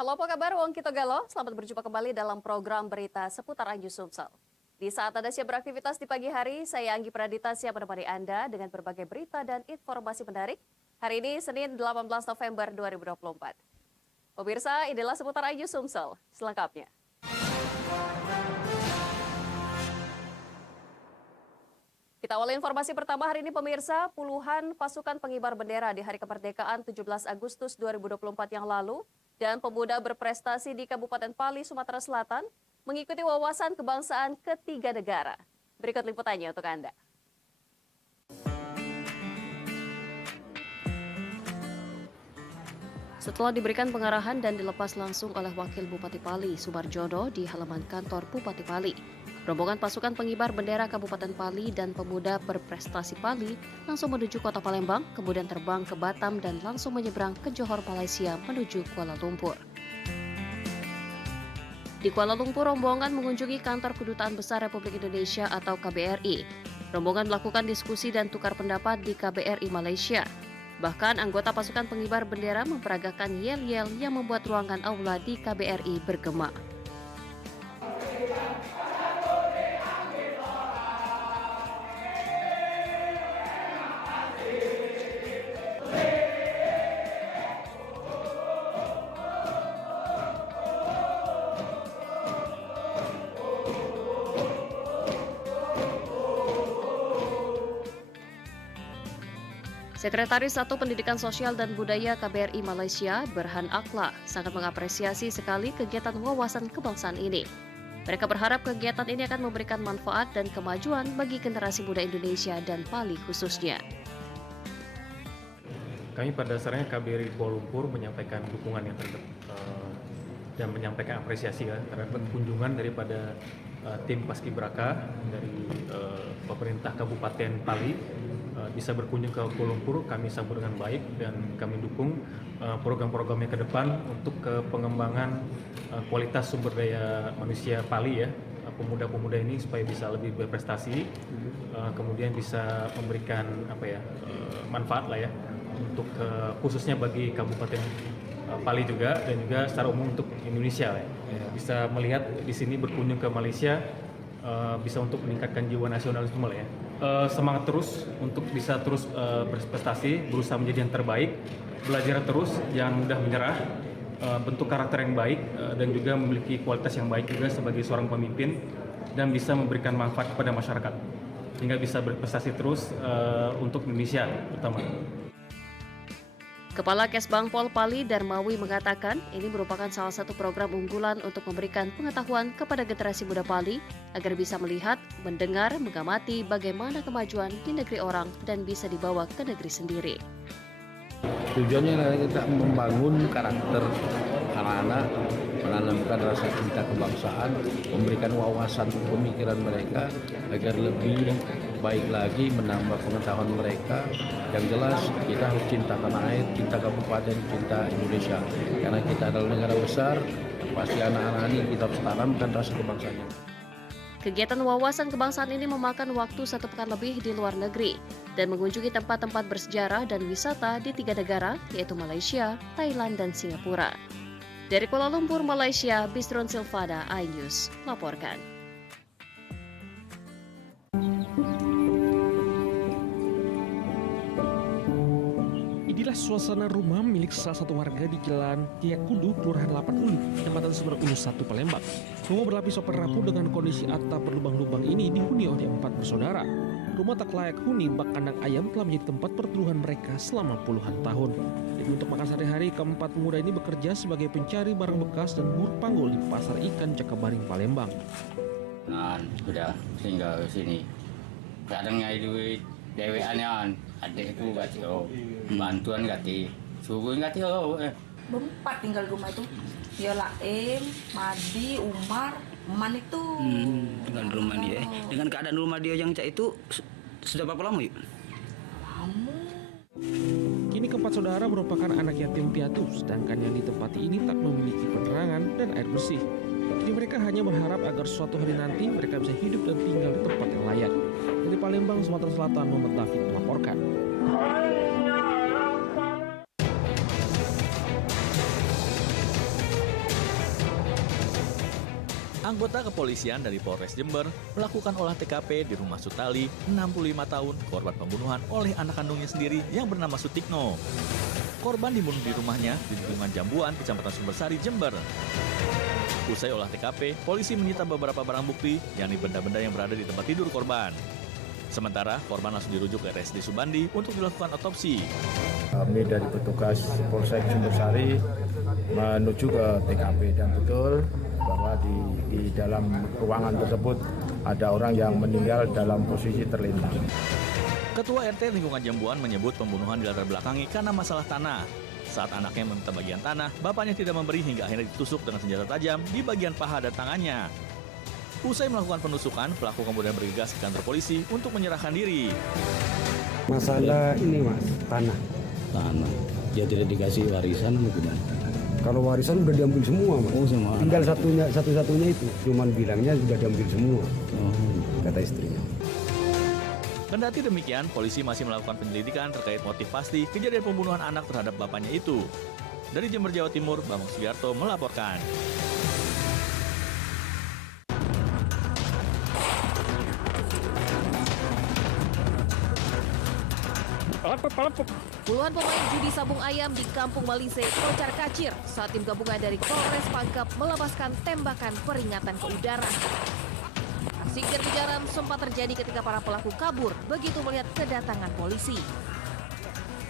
Halo, apa kabar Wong Kito Galo? Selamat berjumpa kembali dalam program berita seputar Anju Sumsel. Di saat Anda siap beraktivitas di pagi hari, saya Anggi Pradita siap menemani Anda dengan berbagai berita dan informasi menarik. Hari ini Senin 18 November 2024. Pemirsa, inilah seputar Anju Sumsel. Selengkapnya. Kita awali informasi pertama hari ini pemirsa, puluhan pasukan pengibar bendera di Hari Kemerdekaan 17 Agustus 2024 yang lalu dan pemuda berprestasi di Kabupaten Pali, Sumatera Selatan mengikuti wawasan kebangsaan ketiga negara. Berikut liputannya untuk Anda. Setelah diberikan pengarahan dan dilepas langsung oleh Wakil Bupati Pali, Sumarjono, di halaman kantor Bupati Pali, rombongan pasukan pengibar bendera Kabupaten Pali dan pemuda berprestasi Pali langsung menuju kota Palembang, kemudian terbang ke Batam dan langsung menyeberang ke Johor, Malaysia menuju Kuala Lumpur. Di Kuala Lumpur, rombongan mengunjungi kantor Kedutaan Besar Republik Indonesia atau KBRI. Rombongan melakukan diskusi dan tukar pendapat di KBRI Malaysia. Bahkan anggota pasukan pengibar bendera memperagakan yel-yel yang membuat ruangan aula di KBRI bergema. Sekretaris Satu Pendidikan Sosial dan Budaya KBRI Malaysia, Berhan Akla, sangat mengapresiasi sekali kegiatan wawasan kebangsaan ini. Mereka berharap kegiatan ini akan memberikan manfaat dan kemajuan bagi generasi muda Indonesia dan Pali khususnya. Kami pada dasarnya KBRI Kuala Lumpur menyampaikan dukungan yang dan menyampaikan apresiasi terhadap kunjungan daripada tim Paskibraka dari pemerintah Kabupaten Pali bisa berkunjung ke Kuala Lumpur. Kami sambut dengan baik dan kami dukung program-programnya ke depan untuk pengembangan kualitas sumber daya manusia Pali ya, pemuda-pemuda ini supaya bisa lebih berprestasi, kemudian bisa memberikan manfaat lah ya untuk khususnya bagi Kabupaten Pali juga dan juga secara umum untuk Indonesia ya. Bisa melihat di sini berkunjung ke Malaysia bisa untuk meningkatkan jiwa nasionalisme lah ya. Semangat terus untuk bisa terus berprestasi, berusaha menjadi yang terbaik, belajar terus, jangan mudah menyerah, bentuk karakter yang baik dan juga memiliki kualitas yang baik juga sebagai seorang pemimpin dan bisa memberikan manfaat kepada masyarakat sehingga bisa berprestasi terus untuk Indonesia terutama. Kepala Kesbangpol Pali Darmawi mengatakan ini merupakan salah satu program unggulan untuk memberikan pengetahuan kepada generasi muda Pali agar bisa melihat, mendengar, mengamati bagaimana kemajuan di negeri orang dan bisa dibawa ke negeri sendiri. Tujuannya adalah kita membangun karakter anak-anak, menanamkan rasa cinta kebangsaan, memberikan wawasan pemikiran mereka agar lebih baik lagi, menambah pengetahuan mereka. Yang jelas kita harus cinta tanah air, cinta kabupaten, cinta Indonesia. Karena kita adalah negara besar, pasti anak-anak ini kita harus tanamkan rasa kebangsaannya. Kegiatan wawasan kebangsaan ini memakan waktu 1 pekan lebih di luar negeri dan mengunjungi tempat-tempat bersejarah dan wisata di 3 negara, yaitu Malaysia, Thailand, dan Singapura. Dari Kuala Lumpur, Malaysia, Bistron Silvana, iNews, melaporkan. Inilah suasana rumah milik salah satu warga di Jalan Tiakudu, Kelurahan 8 Ulu, Kecamatan Sumber Ulu 1, Palembang. Rumah berlapis super rapuh dengan kondisi atap berlubang-lubang ini dihuni oleh 4 bersaudara. Rumah tak layak huni bak kandang ayam telah menjadi tempat perteduhan mereka selama puluhan tahun. Jadi untuk makan sehari-hari, keempat pemuda ini bekerja sebagai pencari barang bekas dan buruh panggul di Pasar Ikan Cakabaring, Palembang. Nah, sudah tinggal di sini. Kadang nyari duit, deweannya adik itu gak tahu, bantuan gak tahu, suruh gak tahu. Berempat tinggal di rumah itu. Ya Laim, Madi, Umar, Man itu. Dengan rumah dia. Dengan keadaan rumah dia yang cak itu sudah berapa lama yuk? Lama. Kini keempat saudara merupakan anak yatim piatu, sedangkan yang ditempati ini tak memiliki penerangan dan air bersih. Kini mereka hanya berharap agar suatu hari nanti mereka bisa hidup dan tinggal di tempat yang layak. Dari Palembang, Sumatera Selatan, Muhammad David melaporkan. Anggota kepolisian dari Polres Jember melakukan olah TKP di rumah Sutali, 65 tahun, korban pembunuhan oleh anak kandungnya sendiri yang bernama Sutikno. Korban dibunuh di rumahnya di lingkungan Jambuan, Kecamatan Sumbersari, Jember. Usai olah TKP, polisi menyita beberapa barang bukti, yakni benda-benda yang berada di tempat tidur korban. Sementara, korban langsung dirujuk ke RSD Subandi untuk dilakukan otopsi. Kami dari petugas Polsek Sumbersari menuju ke TKP dan betul bahwa di dalam ruangan tersebut ada orang yang meninggal dalam posisi terlentang. Ketua RT lingkungan Jambuan menyebut pembunuhan dilatar belakangi karena masalah tanah. Saat anaknya meminta bagian tanah, bapaknya tidak memberi hingga akhirnya ditusuk dengan senjata tajam di bagian paha dan tangannya. Usai melakukan penusukan, pelaku kemudian bergegas ke kantor polisi untuk menyerahkan diri. Masalah ini mas, tanah. Dia tidak dikasih warisan atau gimana? Kalau warisan udah diambil semua mas. Oh, semua. Tinggal satu-satunya itu. Cuman bilangnya sudah diambil semua. Kata istrinya. Kendati demikian, polisi masih melakukan penyelidikan terkait motif pasti kejadian pembunuhan anak terhadap bapaknya itu. Dari Jember, Jawa Timur, Bambang Sugiarto melaporkan. Puluhan pemain judi sabung ayam di Kampung Malise kocar kacir saat tim gabungan dari Polres Pangkep melepaskan tembakan peringatan ke udara. Aksi kejar-kejaran sempat terjadi ketika para pelaku kabur begitu melihat kedatangan polisi.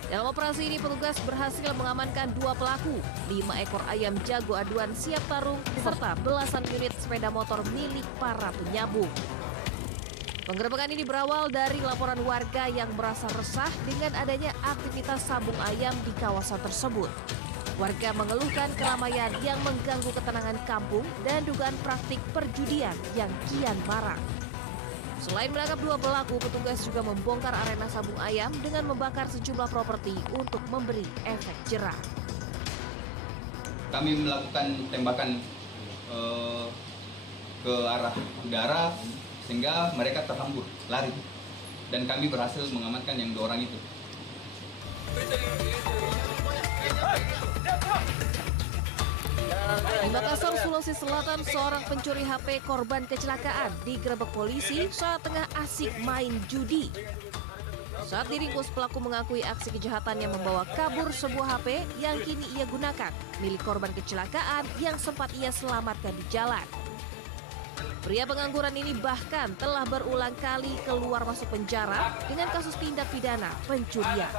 Dalam operasi ini petugas berhasil mengamankan 2 pelaku, 5 ekor ayam jago aduan siap tarung, serta belasan unit sepeda motor milik para penyabung. Penggerebekan ini berawal dari laporan warga yang merasa resah dengan adanya aktivitas sabung ayam di kawasan tersebut. Warga mengeluhkan keramaian yang mengganggu ketenangan kampung dan dugaan praktik perjudian yang kian marak. Selain menangkap 2 pelaku, petugas juga membongkar arena sabung ayam dengan membakar sejumlah properti untuk memberi efek jerah. Kami melakukan tembakan ke arah udara sehingga mereka terhambur, lari. Dan kami berhasil mengamankan yang 2 orang itu. Di Makassar, Sulawesi Selatan, seorang pencuri HP korban kecelakaan digerebek polisi saat tengah asik main judi. Saat diringkus, pelaku mengakui aksi kejahatannya membawa kabur sebuah HP yang kini ia gunakan, milik korban kecelakaan yang sempat ia selamatkan di jalan. Pria pengangguran ini bahkan telah berulang kali keluar masuk penjara dengan kasus tindak pidana pencurian.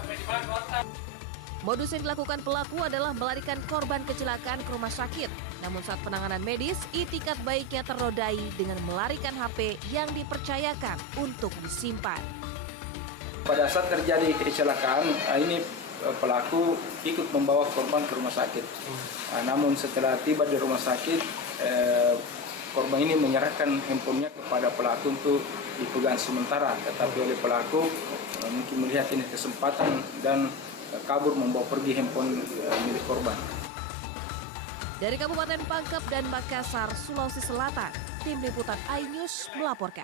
Modus yang dilakukan pelaku adalah melarikan korban kecelakaan ke rumah sakit. Namun saat penanganan medis, itikat baiknya ternodai dengan melarikan HP yang dipercayakan untuk disimpan. Pada saat terjadi kecelakaan, ini pelaku ikut membawa korban ke rumah sakit. Namun setelah tiba di rumah sakit, korban ini menyerahkan handphonenya kepada pelaku untuk dipegang sementara. Tetapi oleh pelaku mungkin melihat ini kesempatan dan kabur membawa pergi handphone milik korban. Dari Kabupaten Pangkep dan Makassar, Sulawesi Selatan, tim liputan iNews melaporkan.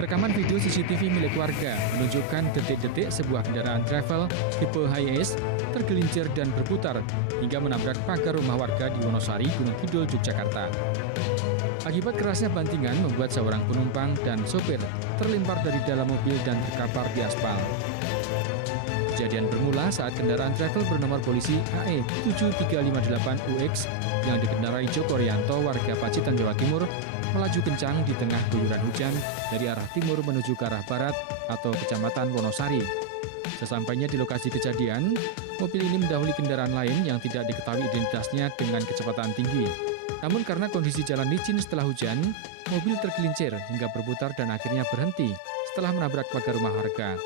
Rekaman video CCTV milik warga menunjukkan detik-detik sebuah kendaraan travel tipe Hiace tergelincir dan berputar hingga menabrak pagar rumah warga di Wonosari, Gunung Kidul, Yogyakarta. Akibat kerasnya bantingan membuat seorang penumpang dan sopir terlempar dari dalam mobil dan terkapar di aspal. Kejadian bermula saat kendaraan travel bernomor polisi AE 7358UX yang dikendarai Joko Rianto, warga Pacitan, Jawa Timur, melaju kencang di tengah guyuran hujan dari arah timur menuju ke arah barat atau Kecamatan Wonosari. Sesampainya di lokasi kejadian, mobil ini mendahului kendaraan lain yang tidak diketahui identitasnya dengan kecepatan tinggi. Namun karena kondisi jalan licin setelah hujan, mobil tergelincir hingga berputar dan akhirnya berhenti setelah menabrak pagar rumah warga.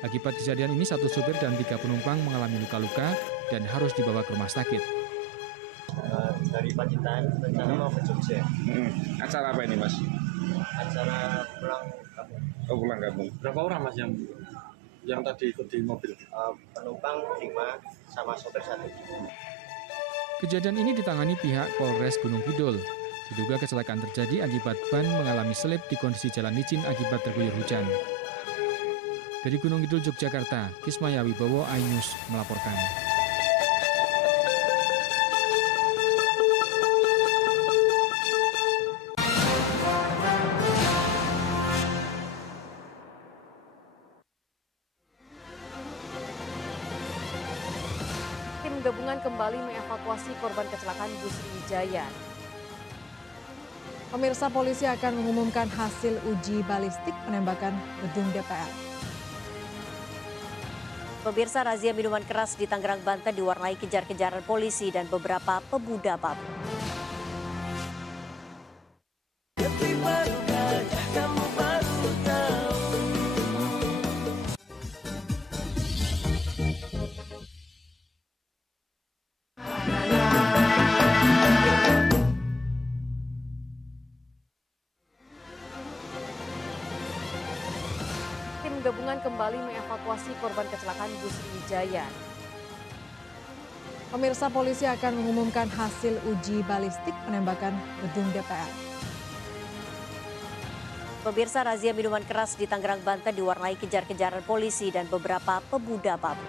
Akibat kejadian ini, 1 supir dan 3 penumpang mengalami luka-luka dan harus dibawa ke rumah sakit. Dari Pacitan, rencana mau ke Jogja. Acara apa ini mas? Acara pulang kampung. Oh pulang kampung. Berapa orang mas yang tadi ikut di mobil? Penumpang 5 sama sopir 1. Kejadian ini ditangani pihak Polres Gunung Kidul. Diduga kecelakaan terjadi akibat ban mengalami selip di kondisi jalan licin akibat terguyur hujan. Dari Gunung Kidul, Yogyakarta, Kismaya Wibowo, iNews melaporkan. Tim gabungan kembali mengevakuasi korban kecelakaan bus Sriwijaya. Pemirsa, polisi akan mengumumkan hasil uji balistik penembakan gedung DPR. Pemirsa, razia minuman keras di Tangerang, Banten diwarnai kejar-kejaran polisi dan beberapa pemuda PAB. Tim gabungan kembali mengevakuasi korban kecelakaan bus Sriwijaya. Pemirsa, polisi akan mengumumkan hasil uji balistik penembakan gedung DPR. Pemirsa, razia minuman keras di Tangerang, Banten diwarnai kejar-kejaran polisi dan beberapa pemuda PAB.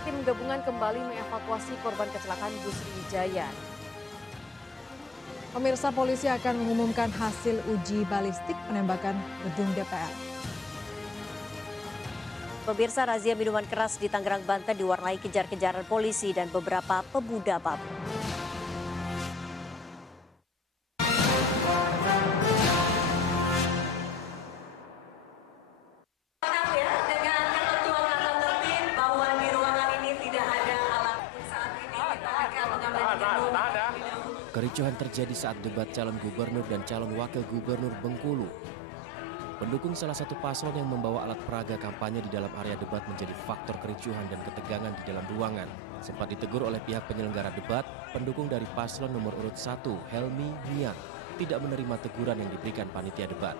Tim gabungan kembali mengevakuasi korban kecelakaan bus Sriwijaya. Pemirsa, polisi akan mengumumkan hasil uji balistik penembakan gedung DPR. Pemirsa, razia minuman keras di Tangerang, Banten diwarnai kejar-kejaran polisi dan beberapa pemuda PAB. Kericuhan terjadi saat debat calon gubernur dan calon wakil gubernur Bengkulu. Pendukung salah satu paslon yang membawa alat peraga kampanye di dalam area debat menjadi faktor kericuhan dan ketegangan di dalam ruangan. Sempat ditegur oleh pihak penyelenggara debat, pendukung dari paslon nomor urut 1, Helmi Niang, tidak menerima teguran yang diberikan panitia debat.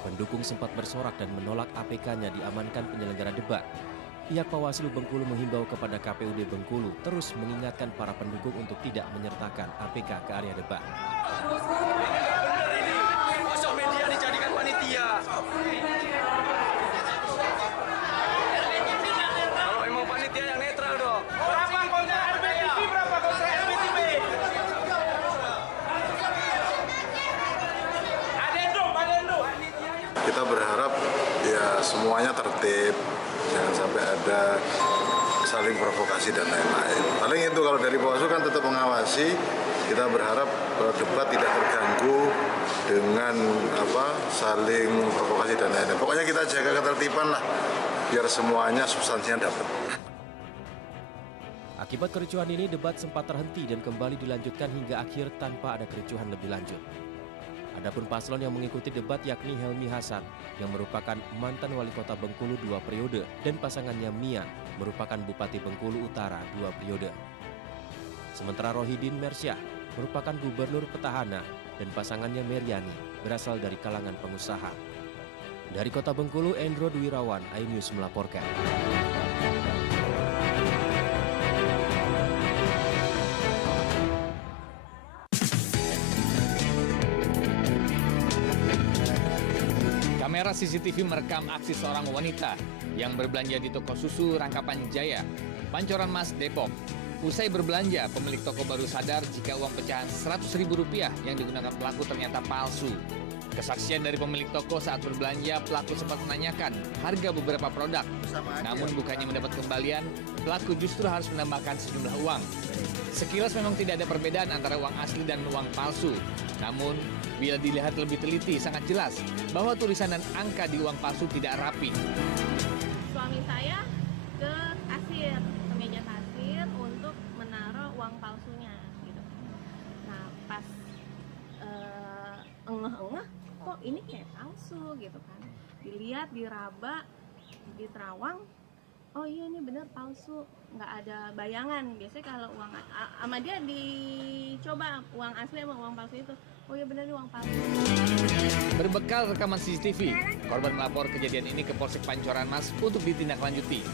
Pendukung sempat bersorak dan menolak APK-nya diamankan penyelenggara debat. Pihak Bawaslu Bengkulu menghimbau kepada KPUD Bengkulu terus mengingatkan para pendukung untuk tidak menyertakan APK ke area debat. Masuk media dijadikan panitia. Kalau emang panitia yang netral dong. Berapa kontrak RBTV? Berapa kontrak RBTV? Kita berharap ya semuanya tertib, jangan sampai ada saling provokasi dan lain-lain. Paling itu kalau dari Bawaslu kan tetap mengawasi. Kita berharap debat tidak terganggu dengan saling provokasi dan lain-lain. Pokoknya kita jaga ketertiban lah, biar semuanya substansinya dapat. Akibat kericuhan ini, debat sempat terhenti dan kembali dilanjutkan hingga akhir tanpa ada kericuhan lebih lanjut. Adapun paslon yang mengikuti debat yakni Helmi Hasan yang merupakan mantan wali kota Bengkulu 2 periode dan pasangannya Mian merupakan Bupati Bengkulu Utara 2 periode. Sementara Rohidin Mersyah merupakan gubernur petahana dan pasangannya Meriani berasal dari kalangan pengusaha. Dari kota Bengkulu, Endro Dwirawan, iNews melaporkan. Kamera CCTV merekam aksi seorang wanita yang berbelanja di toko susu Rangkapan Jaya, Pancoran Mas, Depok. Usai berbelanja, pemilik toko baru sadar jika uang pecahan Rp100.000 yang digunakan pelaku ternyata palsu. Kesaksian dari pemilik toko saat berbelanja, pelaku sempat menanyakan harga beberapa produk. Namun bukannya mendapat kembalian, pelaku justru harus menambahkan sejumlah uang. Sekilas memang tidak ada perbedaan antara uang asli dan uang palsu. Namun, bila dilihat lebih teliti, sangat jelas bahwa tulisan dan angka di uang palsu tidak rapi. Suami saya ke kasir, ke meja kasir untuk menaruh uang palsunya gitu. Nah, pas engeh-engeh kok ini kayak palsu gitu kan. Dilihat, diraba, diterawang, oh iya ini bener palsu, nggak ada bayangan. Biasanya kalau uang sama dia dicoba uang asli sama uang palsu itu, oh iya bener ini uang palsu. Berbekal rekaman CCTV, korban melapor kejadian ini ke Polsek Pancoran Mas untuk ditindaklanjuti.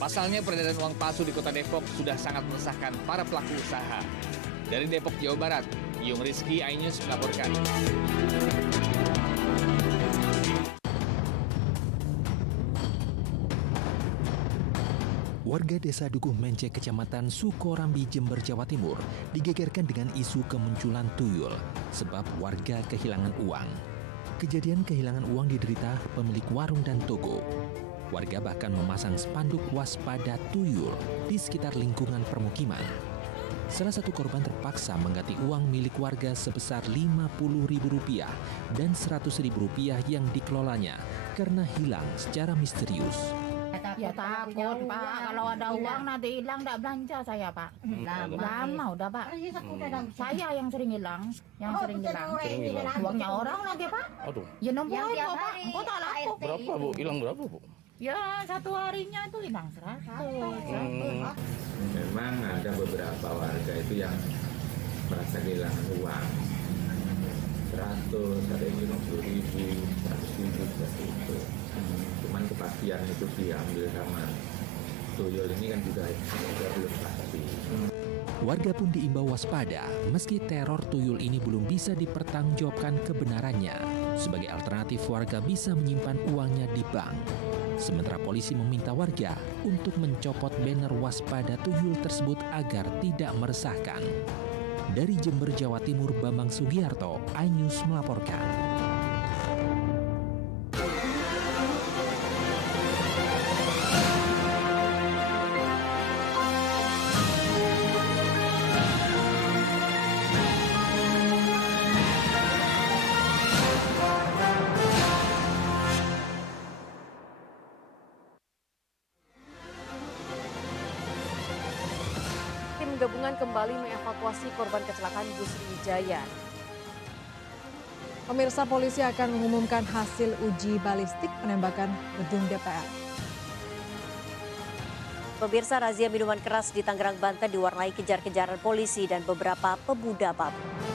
Pasalnya peredaran uang palsu di kota Depok sudah sangat meresahkan para pelaku usaha. Dari Depok, Jawa Barat, Yung Rizky, iNews melaporkan. Warga desa Dukuh Mencek, Kecamatan Sukorambi, Jember, Jawa Timur digegerkan dengan isu kemunculan tuyul sebab warga kehilangan uang. Kejadian kehilangan uang diderita pemilik warung dan toko. Warga bahkan memasang spanduk waspada tuyul di sekitar lingkungan permukiman. Salah satu korban terpaksa mengganti uang milik warga sebesar Rp50.000 dan Rp100.000 yang dikelolanya karena hilang secara misterius. Ya takut Pak, kalau ada uang nanti hilang tidak belanja saya Pak. Lama udah Pak. Saya yang sering hilang, Uangnya orang lagi Pak. Aduh. Ya 60 Pak. Kok tak laku? Berapa Bu? Hilang berapa Bu? Ya satu harinya itu hilang 100. Memang ada beberapa warga itu yang merasa kehilangan uang. 100, ada yang 50.000, 100.000 seperti itu. Cuman kepastian itu diambil sama tuyul ini kan juga belum pasti. Warga pun diimbau waspada meski teror tuyul ini belum bisa dipertanggungjawabkan kebenarannya. Sebagai alternatif, warga bisa menyimpan uangnya di bank. Sementara polisi meminta warga untuk mencopot banner waspada tuyul tersebut agar tidak meresahkan. Dari Jember, Jawa Timur, Bambang Sugiarto, iNews melaporkan. Tim gabungan kembali mengevakuasi korban kecelakaan bus Sriwijaya. Pemirsa, polisi akan mengumumkan hasil uji balistik penembakan gedung DPR. Pemirsa, razia minuman keras di Tangerang, Banten diwarnai kejar-kejaran polisi dan beberapa pemuda pabrik.